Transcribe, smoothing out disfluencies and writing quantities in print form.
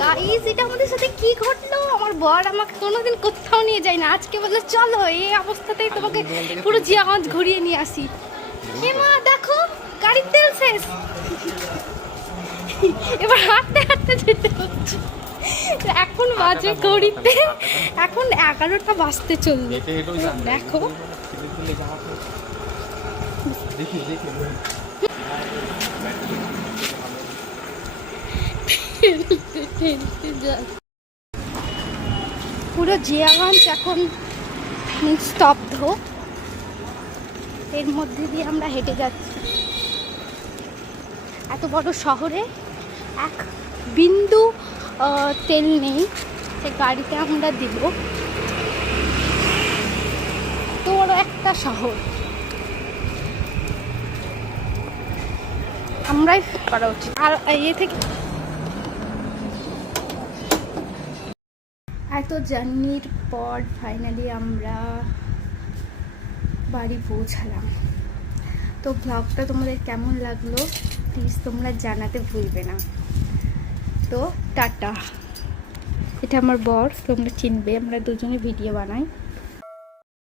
Guys, এটা আমাদের সাথে কি ঘটলো? আমার বর আমাকে কোনোদিন কোথাও নিয়ে যায় না, আজকে বললো চলো এই অবস্থাতেই তোমাকে পুরো জিয়াগঞ্জ ঘুরিয়ে নিয়ে আসি। এ মা দেখো, গাড়ির তেল শেষ, এবার হাঁটতে হাঁটতে যেতে হচ্ছে। এখন বাজে ঘড়িতে, এখন 11টা বাজতে চললো। দেখো পুরো জিয়াগঞ্জ এখন স্তব্ধ, এর মধ্যে দিয়ে আমরা হেঁটে যাচ্ছি। এত বড় শহরে এক বিন্দু তেল নেই, সে গাড়িতে আমরা দিব। এত বড় একটা শহর, আমরাই করা উচিত। আর ইয়ে থেকে এত জার্নির পর ফাইনালি আমরা বাড়ি পৌঁছালাম। তো ব্লগটা তোমাদের কেমন লাগলো প্লিজ তোমরা জানাতে ভুলবে না। তো টাটা। এটা আমার বর, তোমরা চিনবে, আমরা দুজনে ভিডিও বানাই।